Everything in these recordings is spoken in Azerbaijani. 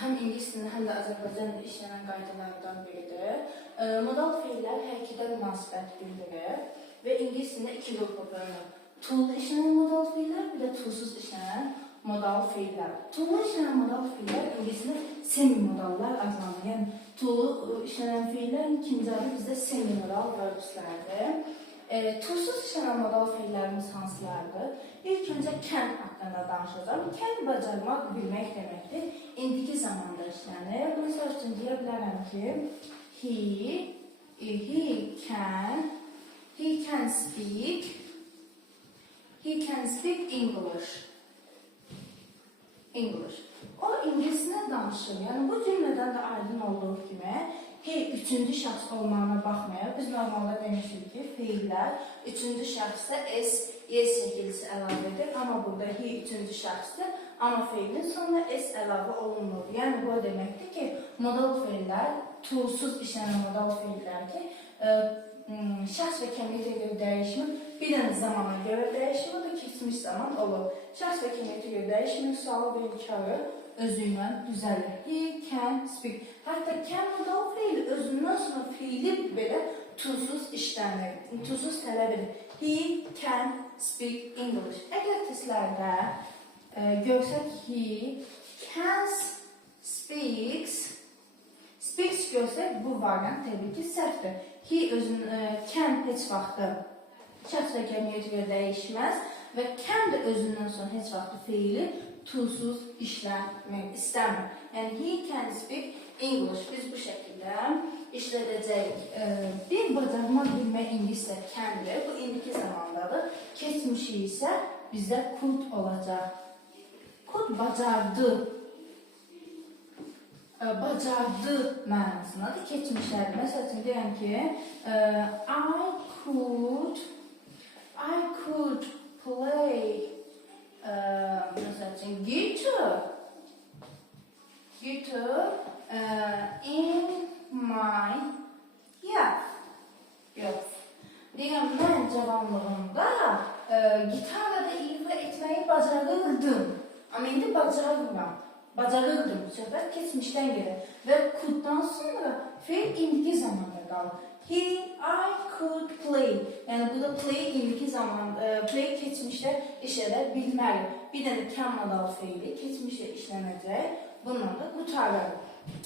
həm ingilis dilində, həm də Azərbaycan dilində işlənən qaydalardan biridir. Modal feillər hər ikidə münasibət bildirir və ingilis dilində iki qrupa bölünür. Tullu işlənən modal feillər, bir də tulsuz işlənən modal feillər. Tullu işlənən modal feillər ingilis dilində semi-modallar adlanır. Yəni, tullu işlənən feillərin ikinci adı bizdə semi-modal verbslərdir. Tulsuz işlənən modal feillərimiz hansılardır? İlk öncə can haqqında danışacağım. Can bacarmaq, bilmək deməkdir. İndiki zamanda işlənir. Məsəl üçün deyə bilərəm ki, he can speak English. O ingiliscə danışır. Yəni bu cümlədən də aydın olduğu kimi he üçüncü şəxs olmağına baxmayaraq biz normalda demişik ki, feillər üçüncü şəxsdə es şəkilsi əlavə edir. Amma burada he üçüncü şəxsdir, amma feilin sonuna es əlavə olunmur. Yəni bu deməkdir ki, modal feillər, tulsuz işlənən modal feillər ki, şəxs və kəmiyyətə görə dəyişmir. Bir dənə zamana görə dəyişmir, o da keçmiş zaman olur. Şəxs və kəmiyyətə görə dəyişmir, sualı və imkanı özü ilə düzəlir. He can speak. Hətta can modal feili özündən sonra feili belə tulsuz işlənir, tulsuz tələb edir. He can speak English. Əgər testlərdə görsək he can speaks görsək bu variant təbii ki səhvdir. He can heç vaxtı şəxs və kəmiyyətə görə dəyişməz və can da özündən sonra heç vaxtı feili tulsuz işləmək istəmir. Yəni, he can speak English. Biz bu şəkildə işlədəcəyik. Bir bacarmaq bilmək ingiliscə candir. Bu indiki zamandadır. Keçmişi isə bizdə could olacaq. Could bacardı. Bacardı mənasındadır. Keçmişlərdir. Məsəl üçün deyəm ki, I could play mesela guitar in my youth. Deyəm, mən cavanlığımda gitarla da ifa etməyi bacarırdım. Amma indi bacarmıram. Bacarırdım. Söhbət keçmişdən gelir. Və could'dan sonra feil indiki zamanda qalır. I could play. Yəni, burada play indiki zaman, play keçmişdə işlədə bilməli. Bir dənə can modal feili keçmişdə işlənəcək. Bununla da qutarır.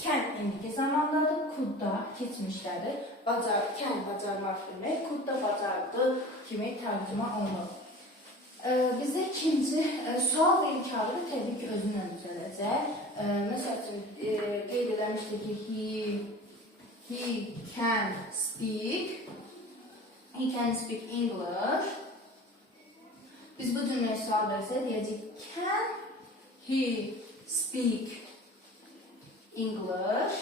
Can indiki zamandadır, could da keçmişdədir. Can bacarmaq demək, could da bacardı kimi tərcümə olunur. Bizdə ikinci sual və imkanı təbii ki özündən düzələcək. Məsəl üçün, qeyd eləmişdik ki, he can speak English. Biz bu cümləyə sual versə deyəcək, can he speak English?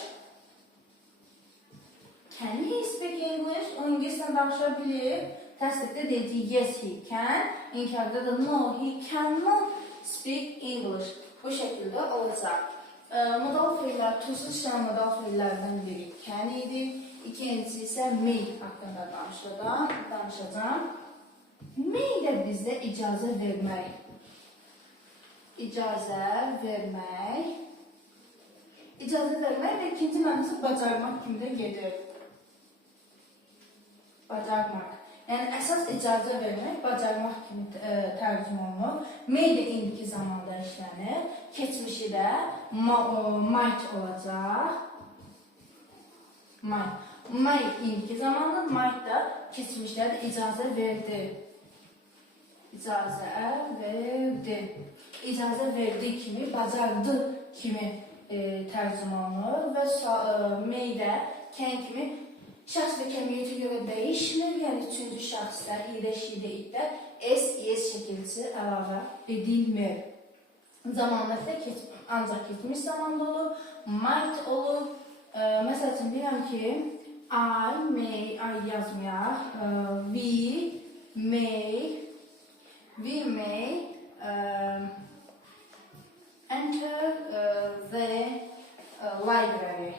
Can he speak English? O ingiliscə danışa bilir. Təsdiqdə deyəcək, yes he can. İnkarda da no, he cannot speak English. Bu şəkildə olacaq. Modal feillər, tulsuz işlənən modal feillərdən biri can idi. İkincisi isə may haqqında danışacağım. May də bizdə icazə vermək. İcazə vermək və ikinci mənası bacarmaq kimi də gedir. Bacarmaq. Yəni, əsas icazə vermək, bacarmaq kimi tərcümə olunur. May də indiki zamanda işlənir. Keçmişi də might olacaq. Might indiki zamanda, might da keçmişdə də icazə verdi. İcazə verdi kimi, bacardı kimi tərcümə olunur. Və may də can kimi şəxs və kəmiyyətə görə dəyişmir, yəni üçüncü şəxsdə, hidə, şidə, iddə es şəkilsi əlavə edilmir. Zamanlıqda ancaq keçmiş zamanda olur, might olur. Məsəl üçün deyirəm ki, I yazmayaq, we may enter the library.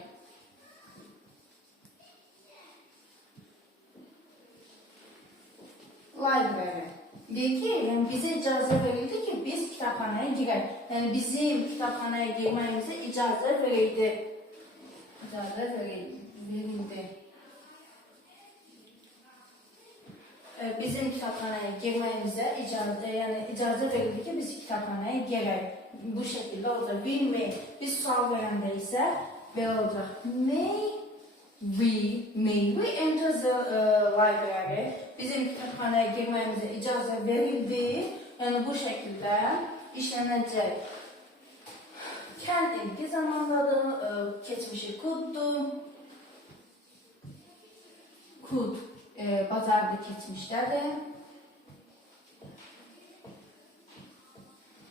Deyir ki, bizə icazə verildi ki, biz kitabxanaya girək. Yəni bizim kitabxanaya girməyimizə icazə verildi. İcazə verildi. Bizim kitabxanaya girməyimizə icazə verildi ki, biz kitabxanaya girək. Bu şəkildə olacaq. We may. Biz sual verəndə isə belə olacaq. May we enter the library? Bizim kitabxanaya girməyimizə icazə verildi. Yəni bu şəkildə işlənəcək. Can ilki zamandadır, keçmişi coulddur. Could bacardı keçmişdədir.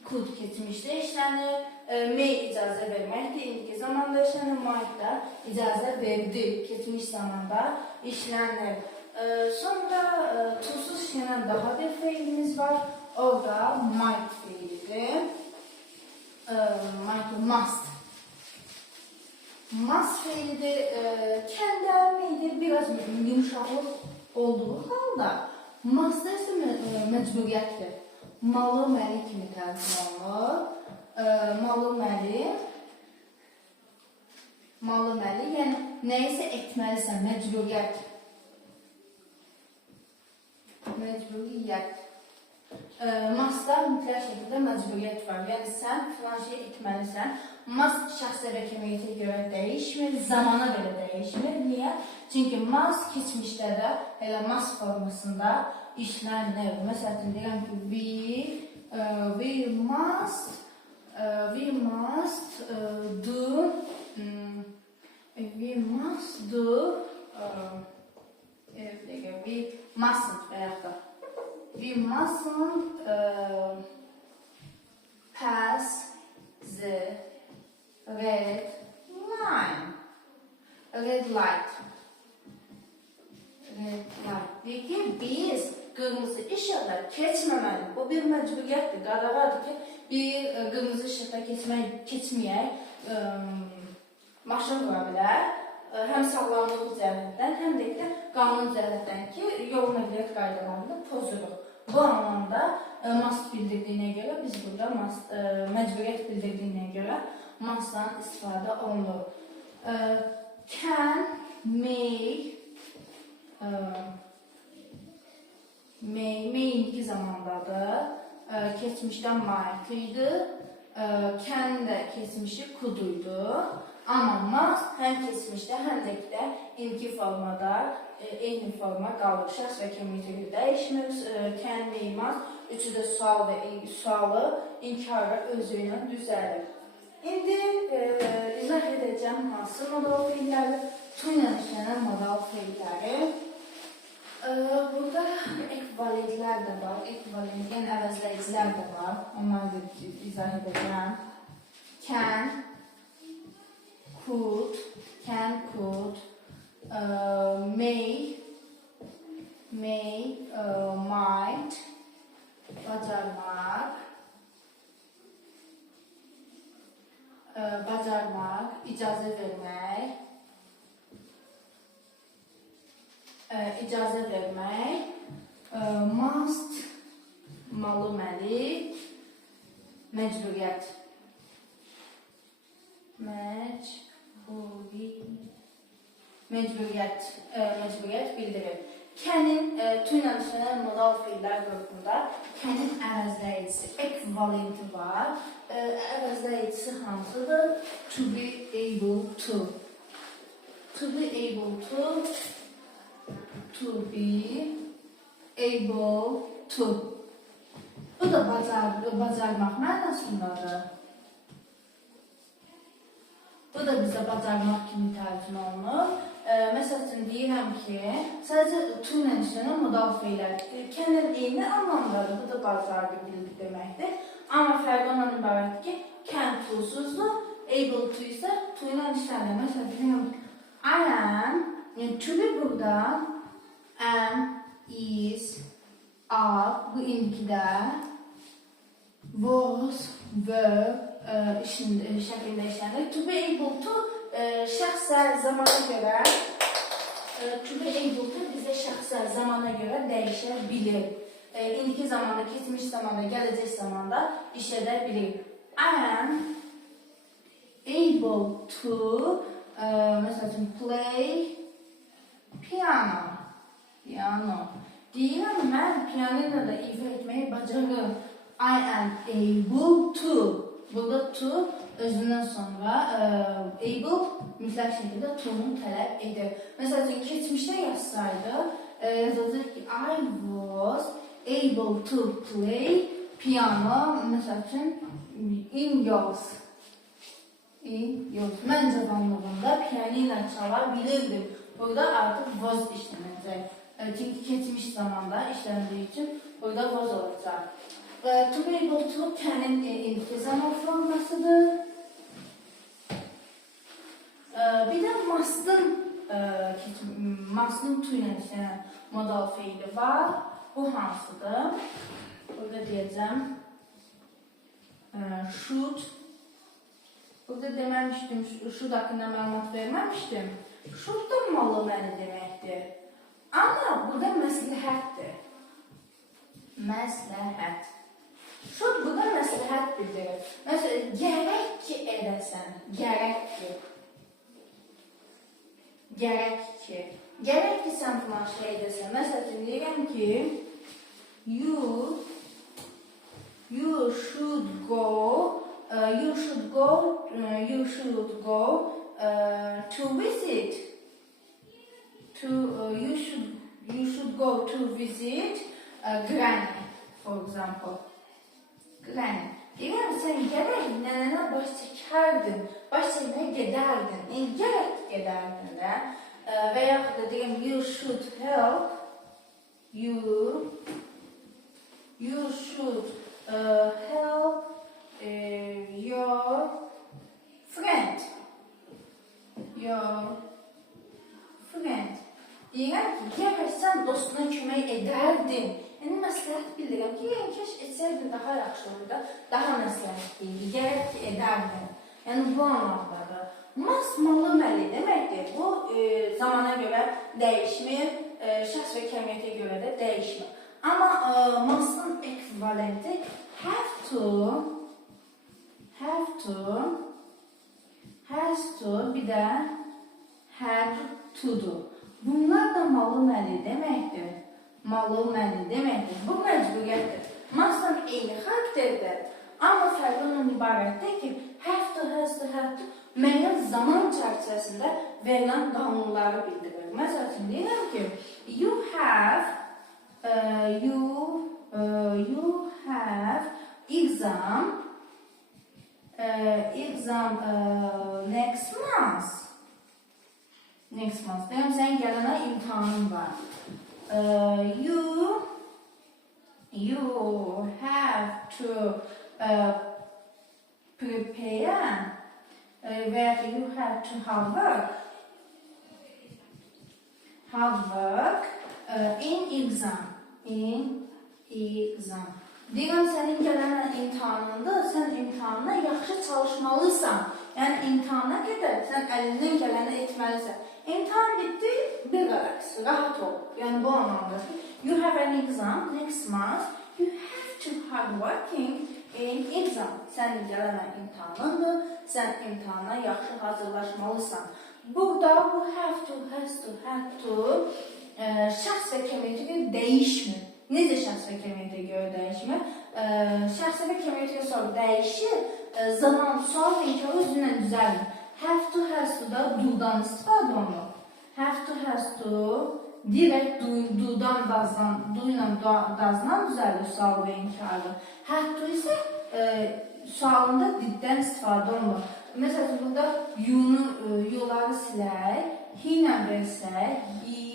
Could keçmişdə işlənir. May icazə verməkdir. İndiki zamanda işlənir. Might da icazə verdi. Keçmiş zamanda işlənir. Sonra tuzsuz işlənən daha bir feilimiz var. O da might feilidir. Must. Must feilidir. Kəndəlməkdir. Biraz yumuşaqlıq olduğu halda must isə məcburiyyətdir. Malı məli kimi tərcümə olunur. Malı məli, yəni nəyisə etməlisən, məcburiyyət. Mustda mütləq şəkildə məcburiyyət var. Yəni sən filan şey etməlisən. Must şəxsə və kəmiyyətə görə dəyişmir, zamana görə dəyişmir. Niyə? Çünki must keçmişdə də elə must formasında işlənir. Məsələn, deyirəm ki, we must we mustn't pass the red line. Red light. Peki biz qırmızı işıqda keçməməliyik. Bu bir məcburiyyətdir, qadağadır ki, bir qırmızı işıqda keçməyək. Maşın vura bilər. Həm sağlamlıq cəhətdən, həm də qanun cəhətdən ki, yol nəqliyyat qaydalarını pozuruq. Bu anlamda must bildirdiyinə görə, biz burada məcburiyyət bildirdiyinə görə mustdan istifadə olunur. Can, may indiki zamandadır. Keçmişdən might idi. Can də keçmişi could'uydu. Amma must həm keçmişdə, həm də indiki formada eyni forma qalır. Şəxs və kəmiyyətə görə dəyişmir. Can, may, must. Üçü də sualı inkarla özü ilə düzəlir. İndi izah edəcəm hansı modal feilləri, to ilə işlənən modal feilləri. Burada ekvivalentlər də var, yəni əvəzləyicilər də var. Onları da izah edəcəm. Can, could, may, might, bacarmaq, icazə vermək, must, malı məli, məcburiyyət. Məcburiyyət bildirir. Can'in to ilə işlənən modal feillər qrupunda can'in əvəzləyicisi, ekvivalenti var. Əvəzləyicisi hansıdır? To be able to. To be able to. To be able to. Bu da bacarmaq mənasındadır. Bu da bizə bacarmaq kimi tərcümə olunur. Məsələn, deyirəm ki, sadəcə to ilə işlənən modal feillər. Can'in eyni anlamdadır, bu da bacardı, bildi deməkdir. Amma fərqi ondan ibarətdir ki, can to-suzdur, able to isə to ilə işlənir. Məsələn, deyirəm ki, I am, yəni to be burada, am, is, are, bu indikidə, was, were, şəklində işlənir. To be able to şəxsə, zamana görə bizə şəxsə, zamana görə dəyişə bilir. indiki zamanda, keçmiş zamanda, gələcək zamanda işlədə bilir. I am able to məsəl üçün play piano. Deyirəm, mən piano ilə də ifa etməyi bacarırım. I am able to. Burada to özündən sonra able mütləq şəkildə to'nu tələb edir. Məsəl üçün, keçmişdə yazsaydı, yazılacaq ki, I was able to play piano, məsəl üçün, in yours. Mən cavanlığımda piano ilə çala bilirdim. Burada artıq was işlənəcək. Çünki keçmiş zamanda işləndiyi üçün burada was olacaq. To be able to kənin indiki zaman formasıdır. Bir də must'ın to ilə işlənən modal feili var. Bu hansıdır? Burada deyəcəm should. Burada deməmişdim, should haqqında məlumat verməmişdim. Should da malı məni deməkdir. Amma burada məsləhətdir. Məsləhət. Should burada məsləhət bildirir. Məsələn, gərək ki edəsən. Gərək ki sən filan şey edəsən. Məsələn, deyirəm ki you should go to visit. You should go to visit Granny, for example. Granny. Deyirəm, sən gərək nənənə baş çəkərdin, baş çəkməyə gedərdin. Gərək gedərdin də. Və yaxud da deyirəm, you should help your friend. Deyirəm ki, gərək sən dostuna kömək edərdin. Yəni, məsləhət bildirəm ki, keş etsəydin daha yaxşı olurdu, daha məsləhət deyildi, gərək ki edərdin. Yəni, bu anlamdadır. Must malı məli deməkdir. Bu, zamana görə dəyişmir, şəxs və kəmiyyətə görə də dəyişmir. Amma must'ın ekvivalenti have to, has to, bir də had to'dur. Bunlar da malı məli deməkdir. Malı məli deməkdir. Bu məcburiyyətdir. Must'ın eyni xarakterdir. Amma fərqi onun ibarətdir ki, have to, has to, had to müəyyən zaman çərçivəsində verilən qanunları bildirir. Məsəl üçün, deyirəm ki, you have exam next month. Deyirəm, sən gələnə imtahanın var. You have to prepare where you have to have work in exam. Deyirəm, sənin gələn imtahanında sən imtahanına yaxşı çalışmalısan. Yəni, imtahana qədər sən əlindən gələni etməlisən. İmtahan bitti, bir relax, rahat ol. Yəni, bu anlamda. You have an exam next month. You have to hard working in exam. Sənin gələn imtahanındır. Sən imtahana yaxşı hazırlaşmalısan. Burada bu have to, has to, had to şəxs və kəmiyyətə görə dəyişmir. Necə şəxs və kəmiyyətə görə dəyişmir? Şəxs və kəmiyyətə görə dəyişir. Zaman, sual və inkar özündən düzəlmir. Have to, has to da do'dan istifadə olunur. Have to, has to direkt do'dan, do ilə dazdan düzəlir sual və inkarı. Had to isə sualında diddən istifadə olunur. Məsələn, burada you'ları silək, he ilə versək, he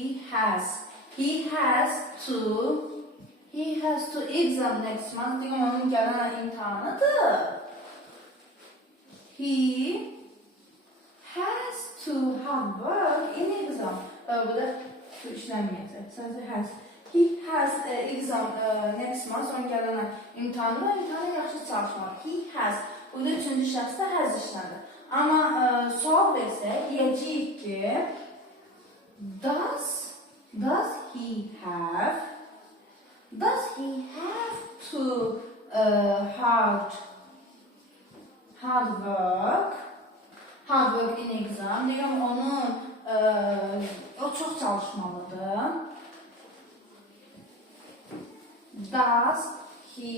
has to exam next month. Deyəm, onun gələn imtahanıdır. He has to have work in exam. Burada işlənməyəcək. Sadəcə has. He has exam next month. Onun gələn imtahanı yaxşı çalışmaq. He has. Burada üçüncü şəxsdə has işləndir. Amma sual versək, deyəcəyik ki, does he have Does he have to hard work? Hard work in exam. Deyirəm onun o çox çalışmalıdır. Does he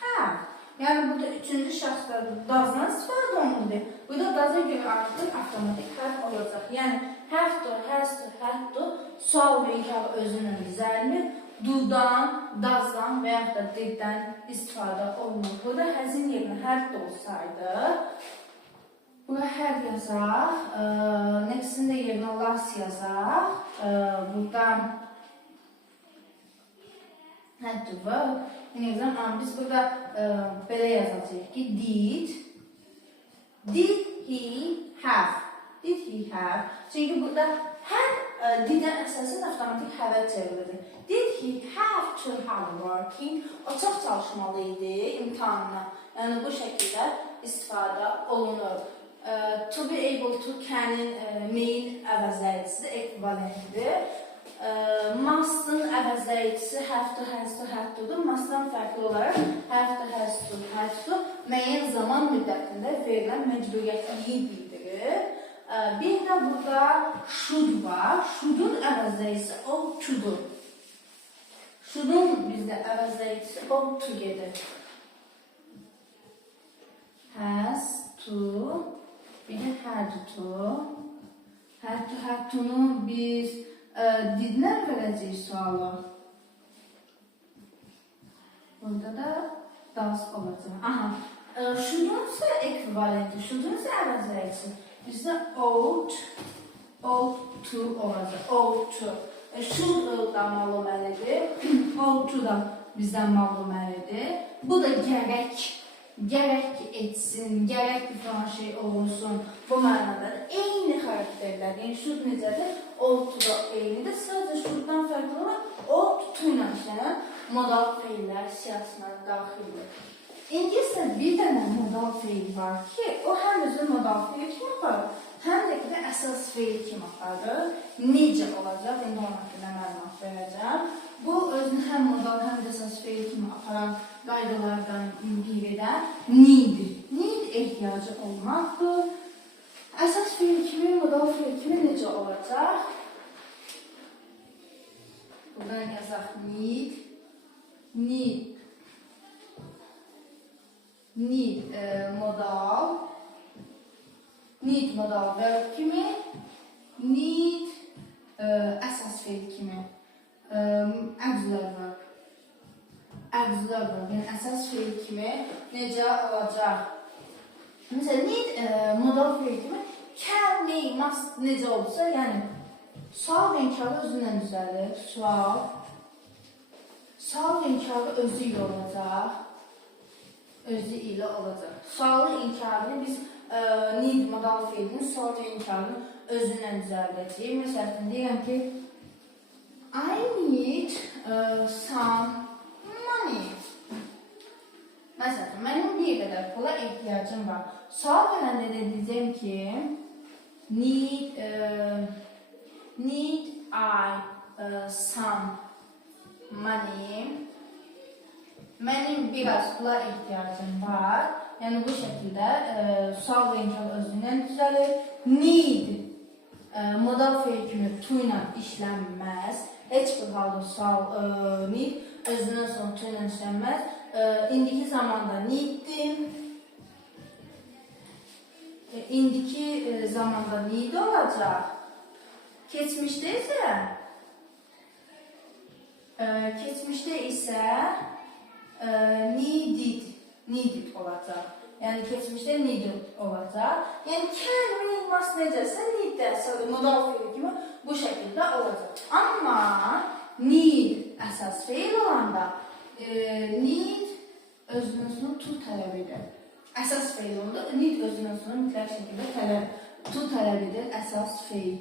have? Yani burada üçüncü şəxsdə does-dan istifadə olunur. Burada does-a görə artıq avtomatik hərf olacaq. Yəni have to, has to, had to sual və inkar özünün düzəlmir. Do-dan, does-dan və yaxud da did-dən istifadə olunur. Burada həzin yerinə hərf də olsaydı, bura hər yazaq, next-ində yerinə last yazaq. Buradan had to work. Biz burada belə yazacağıq ki, did he have? Did he have? Çünki burada hər didən əsasən avtomatik həvə çevrilir. Did he have to hard working? O çox çalışmalı idi imtahanına. Yəni bu şəkildə istifadə olunur. To be able to can-in main əvəzləyicisi ekvivalentdir. Must'ın əvəzləyicisi have to, has to, had to'dur. Must'dan fərqli olaraq have to, has to, had to müəyyən zaman müddətində verilən məcburiyyətliyi bildirir. Bir də burada should var. Should'un əvəzləyicisi ought to'dur. Should'un bizdə əvəzləyicisi ought to gedir. Has to, bir də had to. Had to'nu biz didlər verəcəyik sualı. Burada da does olacaq. Aha. Should'un isə ekvivalenti, should'un isə əvəzləyicisi. Bizdə ought to olacaq. Ought to. Should da məluməlidir. Ought to da bizdən məluməlidir. Bu da gərək ki etsin, gərək ki falan şey olunsun. Bu mənadadır. Eyni xarakterlər. Yəni should necədir? Ought to da eynidir. Sadəcə should'dan fərqli olaraq ought to ilə işlənən modal feillər siyasına daxildir. İngiliscə bir dənə modal feil var ki, o həm özü modal feil kimi aparır, həm də ki də əsas feil kimi aparır. Necə olacaq? İndi onun haqqında məlumat verəcəm. Bu özünü həm modal, həm də əsas feil kimi aparan qaydalardan biridir. Need ehtiyacı olmaqdır. Əsas feil kimi, modal feil kimi necə olacaq? Buradan yazaq need modal verb kimi, need əsas feil kimi, auxiliary verb, yəni əsas feil kimi necə olacaq? Məsələn, need modal feil kimi, can, may, must necə olsa, yəni sual və inkarı özündən düzəlir. Sual və inkarı özü ilə olacaq. Sualı inkarını biz need modal feilinin sual və inkarını özündən düzəldəcəyik. Məsələn, deyirəm ki, I need some money. Məsələn, mənim bir qədər pula ehtiyacım var. Sual verəndə də deyəcəm ki, need I some money. Mənim biraz pula ehtiyacım var. Yəni bu şəkildə sual və inkar özündən düzəlir. Need modal feil kimi to ilə işlənməz. Heç bir halda sual need özündən sonra to ilə işlənməz. İndiki zamanda needdir. İndiki zamanda need olacaq. Keçmişdə isə needed olacaq. Yəni keçmişdə needed olacaq. Yəni can, may, must necəsə need-də modal feil kimi bu şəkildə olacaq. Amma need əsas feil olanda need özünün sonu to tələb edir. Əsas feil olanda need özünün sonu mütləq şəkildə to tələb edir əsas feil.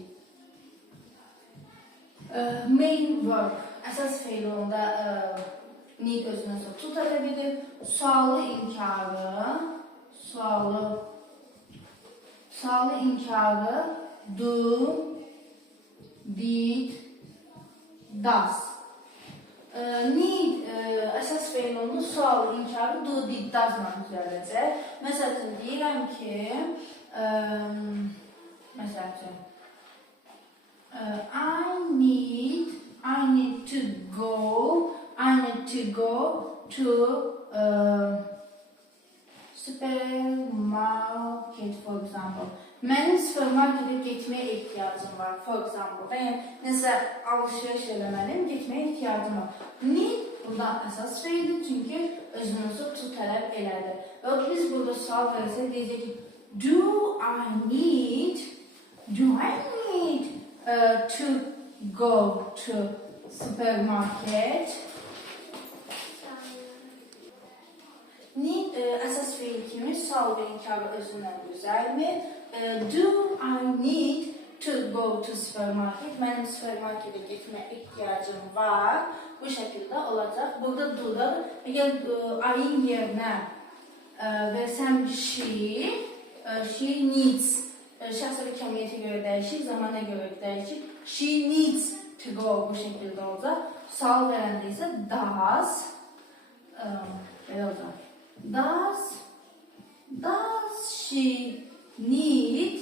Main verb əsas feil olanda need özündən sonra to tələb edir. Sualı inkarı do, did, does. Need əsas fe'l olunur, sual, inkarı do, did, doesla düzələcək. Məsəl üçün deyirəm ki, məsəl üçün, I need to go to supermarket, for example. Mənim supermarketə getməyə ehtiyacım var, for example. Yəni, nəsə alışveriş eləməliyim, getməyə ehtiyacım var. Need burada əsas fe'ldir, çünki özünüzü to tələb elədir. Və biz burada sual versək, deyəcək ki, do I need to go to supermarket? Need əsas fe'l kimi sual və inkarı özündən düzəlmir. Do I need to go to supermarket? Mənim supermarketə getməyə ehtiyacım var. Bu şəkildə olacaq. Burada do'dadır. Əgər I'in yerinə versəm she needs. Şəxsə və kəmiyyətə görə dəyişik, zamana görə dəyişik. She needs to go bu şəkildə olacaq. Sual verəndə isə does. Belə olacaq. Does she need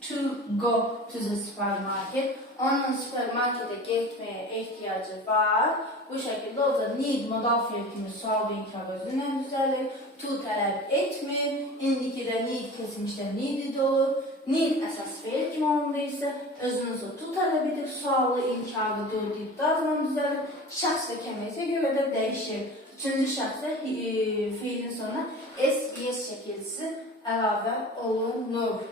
to go to the supermarket? Onun supermarketə getməyə ehtiyacı var. Bu şəkildə olacaq. Need modal fe'l kimi sual və inkar özündən düzəlir. To tələb etmir. İndiki də need keçmişdə needed olur. Need əsas fe'l kimi olanda isə özünüzü to tələb edib sualı, inkarı, do, did, doesla düzəlir. Şəxs və kəmiyyətə görə də dəyişir. Üçüncü şəxsdə fe'lin sonuna s, yes şəkilsi əlavə olunur.